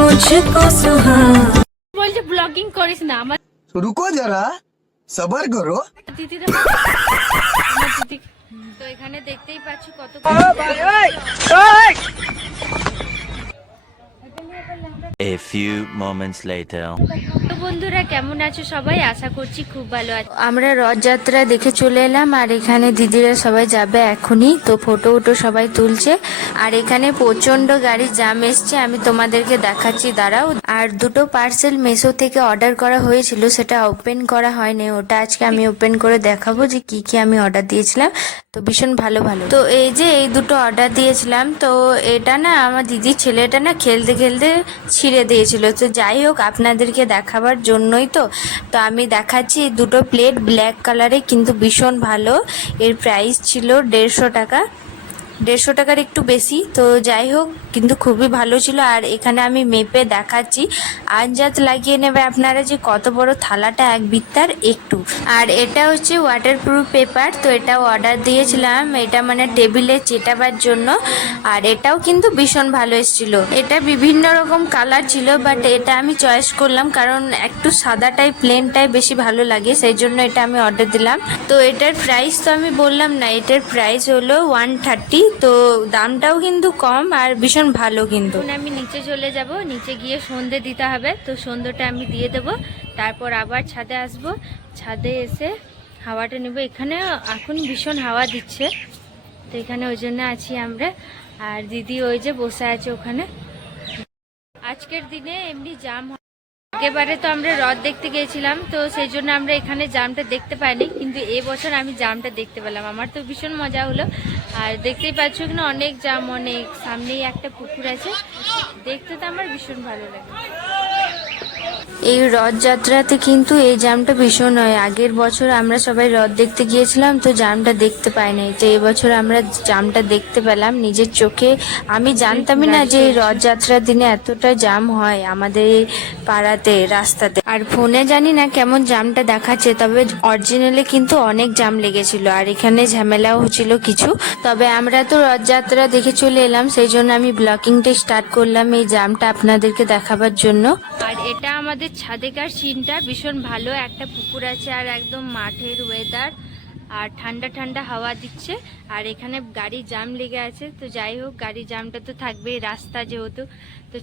मुझको सुहा বলছে ব্লগিং করিস না আমার रुको जरा सबर करो দিদিরা আমার দিদি তো এখানে দেখতেই পাচ্ছ কত A few moments later. তো বন্ধুরা কেমন আছো সবাই, আশা করছি খুব ভালো আছো। আমরা রথযাত্রা দেখে চলে এলাম আর এখানে দিদিরা সবাই যাবে এখনই, তো ফটো সবাই তুলছে আর এখানে প্রচন্ড গাড়ি জ্যাম এসছে, আমি তোমাদেরকে দেখাচ্ছি দাঁড়াও। আর দুটো পার্সেল মেসো থেকে অর্ডার করা হয়েছিল, সেটা ওপেন করা হয়নি, ওটা আজকে আমি ওপেন করে দেখাবো যে কি কি আমি অর্ডার দিয়েছিলাম। তো ভীষণ ভালো তো এই যে এই দুটো অর্ডার দিয়েছিলাম, তো এটা না আমার দিদির ছেলেটা না খেলতে খেলতে ছিঁড়ে দিয়েছিল, তো যাই হোক আপনাদেরকে দেখাবার জন্যই তো আমি দেখাচ্ছি। দুটো প্লেট ব্ল্যাক কালারে কিন্তু ভীষণ ভালো, এর প্রাইস ছিল 150 টাকা, 150 টাকার একটু বেশি, তো যাই হোক কিন্তু খুবই ভালো ছিল। আর এখানে আমি মেপে দেখাচ্ছি, আন্দাজ লাগিয়ে নেবে আপনারা যে কত বড় থালাটা, এক বিত্তার একটু। আর এটা হচ্ছে ওয়াটারপ্রুফ পেপার, তো এটাও অর্ডার দিয়েছিলাম, এটা মানে টেবিলে চেটাবার জন্য। আর এটাও কিন্তু ভীষণ ভালো এসেছিল, এটা বিভিন্ন রকম কালার ছিল, বাট এটা আমি চয়েস করলাম কারণ একটু সাদাটাই প্লেনটাই বেশি ভালো লাগে, সেই জন্য এটা আমি অর্ডার দিলাম। তো এটার প্রাইস তো আমি বললাম না, এটার প্রাইস হলো 130, তো দামটাও কিন্তু কম আর ভীষণ ভালো। কিন্তু আমি নিচে চলে যাব, নিচে গিয়ে সন্ধে দিতে হবে, তো সন্ধ্যেটা আমি দিয়ে দেব, তারপর আবার ছাদে আসব, ছাদে এসে হাওয়াটা নেব। এখানে এখন ভীষণ হাওয়া দিচ্ছে, তো এখানে ওই জন্য আছি আমরা। আর দিদি ওই যে বসে আছে ওখানে। আজকের দিনে এমনি জাম, একেবারে তো আমরা রথ দেখতে গিয়েছিলাম, তো সেই জন্য আমরা এখানে জামটা দেখতে পাইনি, কিন্তু এবছর আমি জামটা দেখতে পেলাম, আমার তো ভীষণ মজা হলো। আর দেখতেই পাচ্ছ এখানে অনেক জাম, অনেক সামনেই একটা পুকুর আছে, দেখতে তো আমার ভীষণ ভালো লাগে। এই রথযাত্রাতে কিন্তু এই জামটা ভীষণ হয়, আগের বছর আমরা সবাই রথ দেখতে গিয়েছিলাম তো জামটা দেখতে পাই নাই, তো এবছর আমরা জামটা দেখতে পেলাম নিজের চোখে। আমি জানতামই না যে এই রথযাত্রার দিনে এতটা জাম হয় আমাদের এই পাড়াতে রাস্তাতে। আর ফোনে জানি না কেমন জামটা দেখাচ্ছে, তবে অরিজিনালি কিন্তু অনেক জাম লেগেছিল আর এখানে ঝামেলাও হচ্ছিল কিছু। তবে আমরা তো রথযাত্রা দেখে চলে এলাম, সেই জন্য আমি ব্লগিংটা স্টার্ট করলাম এই জামটা আপনাদেরকে দেখাবার জন্য। আর এটা আমাদের ছাদেকার সিনটা ভীষণ ভালো, একটা পুকুর আছে আর একদম মাঠের ওয়েদার, আর ঠান্ডা ঠান্ডা হাওয়া দিচ্ছে। আর এখানে গাড়ি জাম লেগে আছে, তো যাই হোক গাড়ি জামটা তো থাকবেই, রাস্তা যেহেতু। তো